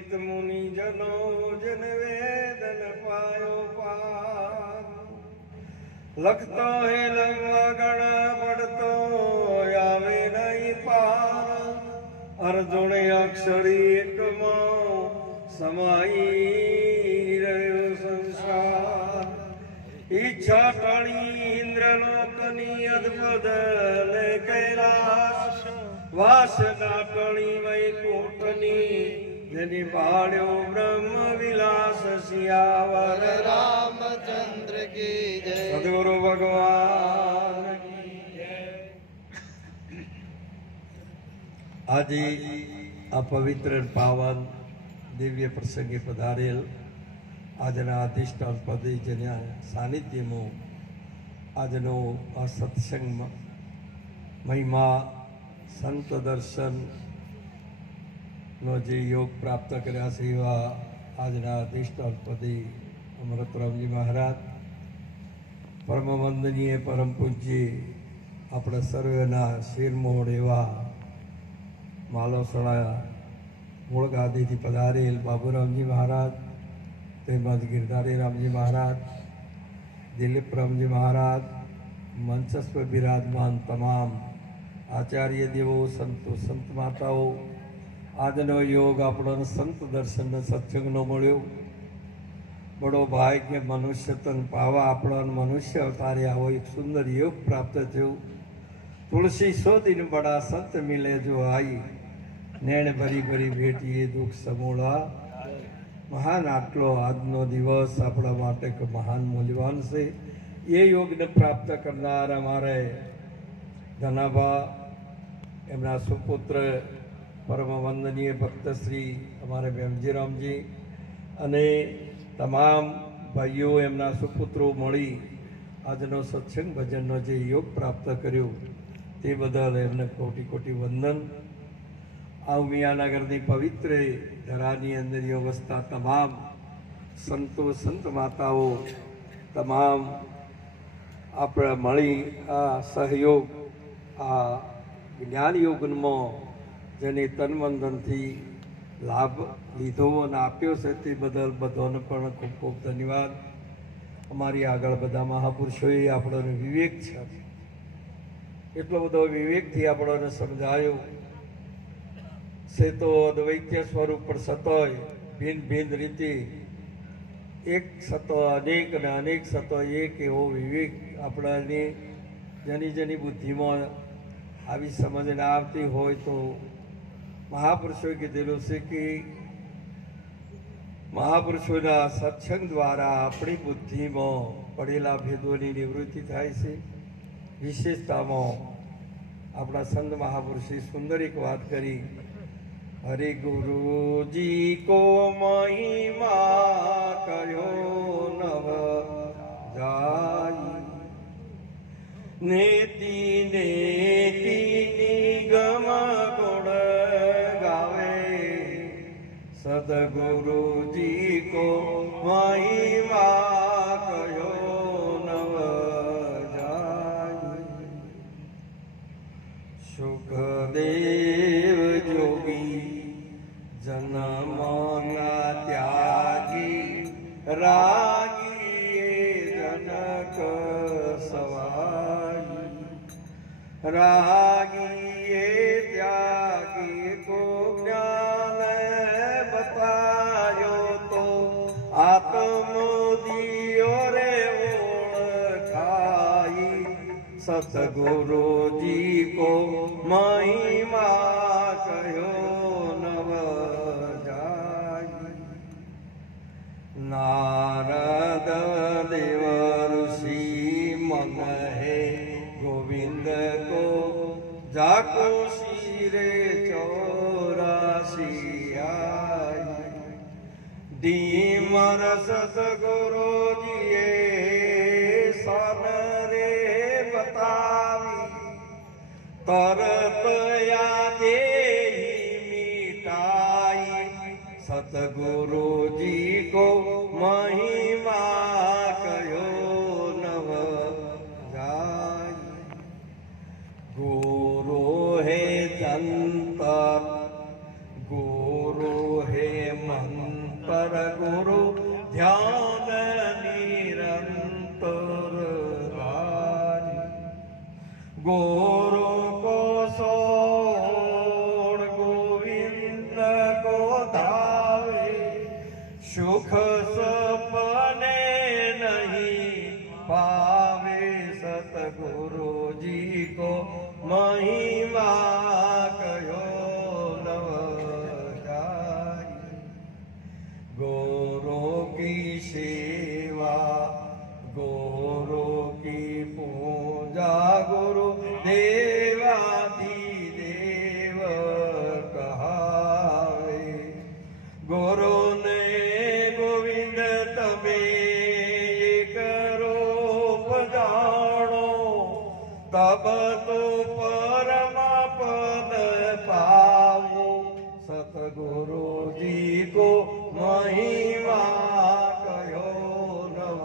पंडित मुनि जनो जन वेदन पायो पार लखतो है लंबा गणा पड़तो आवे नहीं पार अर्जुन अक्षरी एकमो समाई रह्यो संसार ઈચ્છા ટણી ઇન્દ્રલોકની અદભુત ને કૈલાસ વાસના ટણી વૈકુંઠની જેની પાડ્યો બ્રહ્મ વિલાસ સિયાવર રામચંદ્ર કી જય સદગુરુ ભગવાન આજે આ પવિત્ર પાવન દિવ્ય પ્રસંગે પધારેલ આજના અધિષ્ઠાન પદે જેના સાનિધ્યમાં આજનો આ સત્સંગ મહિમા સંત દર્શનનો જે યોગ પ્રાપ્ત કર્યા છે એવા આજના અધિષ્ઠાન પદે અમૃતરામજી મહારાજ પરમ વંદનીય પરમ પૂજ્ય આપણા સર્વેના શિરમોડ એવા માલોસણા મૂળગાદીથી પધારેલ બાબુરામજી મહારાજ તેમજ ગિરધારી રામજી મહારાજ દિલીપ રામજી મહારાજ મંચસ્વ બિરાજમાન તમામ આચાર્ય દેવો સંતો સંત માતાઓ આજનો યોગ આપણને સંત દર્શનનો સત્સંગનો મળ્યો બડો ભાગ્ય મનુષ્ય તન પાવા આપણને મનુષ્ય અવતારે આવો એક સુંદર યોગ પ્રાપ્ત થયો તુલસી શોધીને બડા સંત મિલે જો આઈ નેણ ભરી ભરી ભેટીએ દુઃખ સમૂળા મહાન આટલો આજનો દિવસ આપણા માટે મહાન મૂલ્યવાન છે એ યોગને પ્રાપ્ત કરનાર અમારે ધનાભા એમના સુપુત્ર પરમ વંદનીય ભક્ત શ્રી અમારે વેમજીરામજી અને તમામ ભાઈઓ એમના સુપુત્રો મળી આજનો સત્સંગ ભજનનો જે યોગ પ્રાપ્ત કર્યો તે બદલ એમને કોટી કોટી વંદન આ ઉમિયાનગરની પવિત્ર ધરાની અંદર અવસ્થા તમામ સંતો સંત માતાઓ તમામ આપણે મળી આ સહયોગ આ જ્ઞાન યોગમાં જેને તનવંદનથી લાભ લીધો અને આપ્યો છે તે બદલ બધાને પણ ખૂબ ખૂબ ધન્યવાદ અમારી આગળ બધા મહાપુરુષોએ આપણને વિવેક છે એટલો બધો વિવેકથી આપણને સમજાયો છે તો અદ્વૈત્ય સ્વરૂપ પણ સતોય ભિન્ન ભિન્ન રીતે એક સતો અનેક અને અનેક સતો એક એવો વિવેક આપણાની જેની જેની બુદ્ધિમાં આવી સમજ ના આવતી હોય તો મહાપુરુષોએ કીધેલું છે કે મહાપુરુષોના સત્સંગ દ્વારા આપણી બુદ્ધિમાં પડેલા ભેદોની નિવૃત્તિ થાય છે વિશેષતામાં આપણા સંત મહાપુરુષે સુંદર એક વાત કરી हरे गुरु जी को महिमा कहो नव जाई नेति नेति निगम गुण गावे सदगुरु जी को महिमा कहो नव जाई सुखदेव जोगी जन्मना त्यागी रागी जनक सवाई रागी त्यागी को ज्ञान बतायो तो आत्म दियो रे ओळखाई सतगुरु जी को महिमा कहो नारद देव ऋषि मन है गोविंद को जाको शिरे 84 आई डीमर सतगुरु जिए सन रे बतावी तरत यादे मिटाई सतगुरु जी को महिमा कहो नव जाई गुरु है जंतर गुरु है પર ગુરુ ધ્યાન નિરંતર રાજ ગુરુ કો સોણ ગોવિંદ કો ધાવે સુખ સપને નહીં પાવે સતગુરુ જી કો મહિમા કયો નવ જાય ગુરુ કી સેવા ગુરુ કી પૂજા ગુરુ દેવાથી દેવ કહાવે ગુરુ ને ગોવિંદ તમે એક રૂપ જાણો તબ તો પરમ પદ પાવો સતગુરુજી કો મહિમા કયો નવ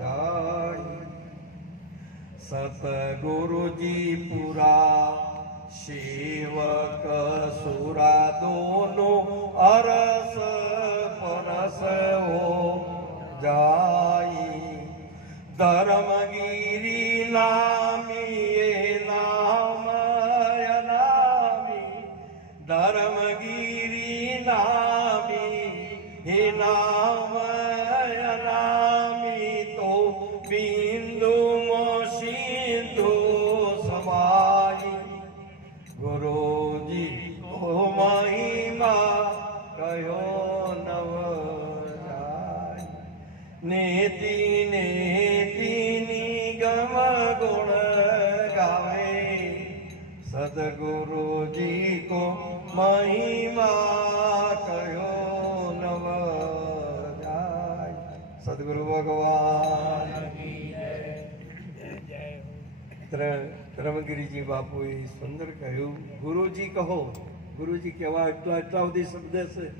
જાય સતગુરુજી પુરા સેવક સુરા દોનો અરસ પરસ હો જાય ધર્મગીરી નામી એ નામ અનામી ધર્મગીરી નામી હે નામ અનામી તો બિંદુ સિંધુ સમાઈ ગુરુજી કો મહિમા કયો નવ જાય નેતિ નિગમ ગુણ ગાવે સદગુરુજી કો મહિમા કયો નવ જાય સદગુરુ ભગવાન ધર્મગીરીજી બાપુએ સુંદર કહ્યું ગુરુજી કહો ગુરુજી કહેવા એટલા સુધી શબ્દ છે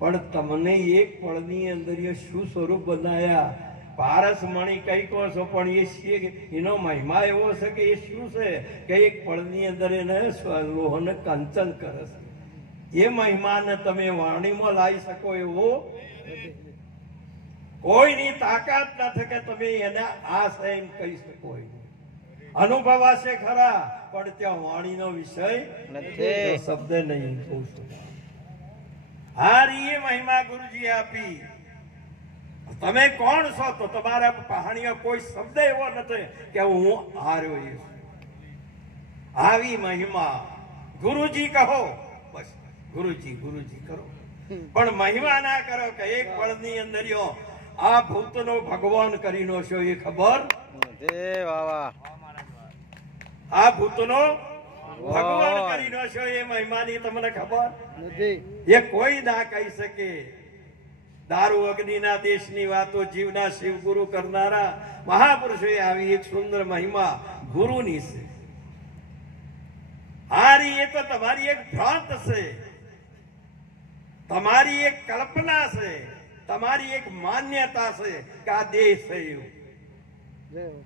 પણ તમને એક પળની અંદર એ શું સ્વરૂપ બનાયા પારસ મણી કઈ કહો છો પણ એ છે એનો મહિમા એવો છે કે એ શું છે કે એક પળની અંદર એને લોહન કંચન કરે છે એ મહિમાને તમે વાણીમાં લાવી શકો એવો કોઈની તાકાત નથી કે તમે એને આ છે એમ કહી શકો અનુભવાશે ખરા પણ ત્યાં વાણીનો વિષય નથી શબ્દ નહીં કહું છું હારી મહિમા ગુરુજી આપી તમે કોણ છો તો તમારા કહાણીઓ કોઈ શબ્દ એવો નથી કે હું હાર્યો એ આવી મહિમા ગુરુજી કહો બસ ગુરુજી ગુરુજી કરો પણ મહિમા ના કરો કે એક પળની અંદર આ ભૂતનો ભગવાન કરીને છો એ ખબર આ ભૂતનો ભગવાન કરીને છો એ મહિમાની તમને ખબર એ કોઈ ના કહી શકે દારૂ અગ્નિના દેશની વાતો જીવના શિવગુરુ કરનારા મહાપુરુષોએ આવી એક સુંદર મહિમા ગુરુની છે હારી એ તો તમારી એક ભ્રાંત છે તમારી એક કલ્પના છે તમારી એક માન્યતા છે કે આ દેહ છે એવું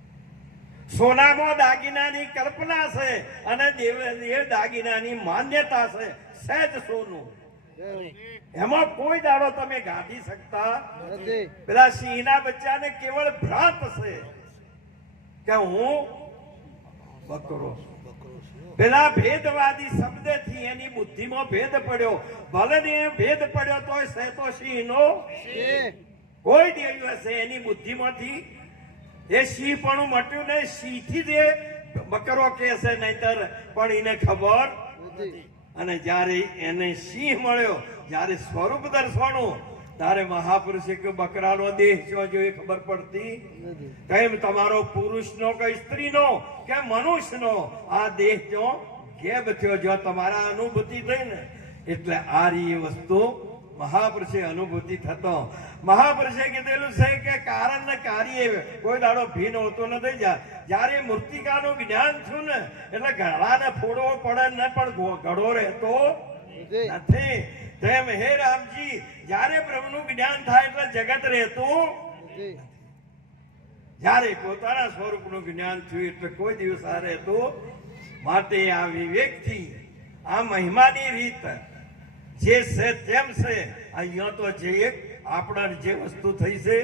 સોનામાં દાગીનાની કલ્પના છે અને દેવ દાગીનાની માન્યતા છે સહેજ સોનું એમાં કોઈ દાડો તમે ગાંધી શકતા પેલા સિંહના બચ્ચાને કેવળ ભ્રાંત છે કે હું બકરો પેલા ભેદવાદી શબ્દથી એની બુદ્ધિમાં ભેદ પડ્યો ભલે ને ભેદ પડ્યો તોય સહેતો સિંહનો કોઈ દિવસ એની બુદ્ધિમાંથી એ સિંહ પણ મટ્યું નહીં સિંહથી જ બકરો કે છે નહીતર પણ એને ખબર અને જ્યારે એને સિંહ મળ્યો જ્યારે સ્વરૂપ દર્શવાનું તારે મહાપુરુષે કે બકરાનો દેહ જો એ ખબર પડતી કેમ તમારો પુરુષનો કે સ્ત્રીનો કે મનુષ્યનો આ દેહ જો ગેબ થયો જો તમારા અનુભૂતિ થઈ ને એટલે આ રી વસ્તુ મહાપુરુષે અનુભૂતિ થતો મહાપુરુષે કીધેલું છે કે કારણ ને કાર્ય કોઈ દાડો ભીન હોતો નથી જ્યારે મૂર્તિકાનું જ્ઞાન થયું ને એટલે ઘડાને ફોડવો પડે ને પણ ઘડો રહેતો નથી તેમ હે રામજી જ્યારે પ્રભુનું જ્ઞાન થાય એટલે જગત રહેતું જ્યારે પોતાના સ્વરૂપનું જ્ઞાન થયું એટલે કોઈ દિવસ આ રહેતું માટે આ વિવેકથી આ મહિમાની રીત જે છે તેમ છે. અહીંયા તો જે એક આપણા જે વસ્તુ થઈ છે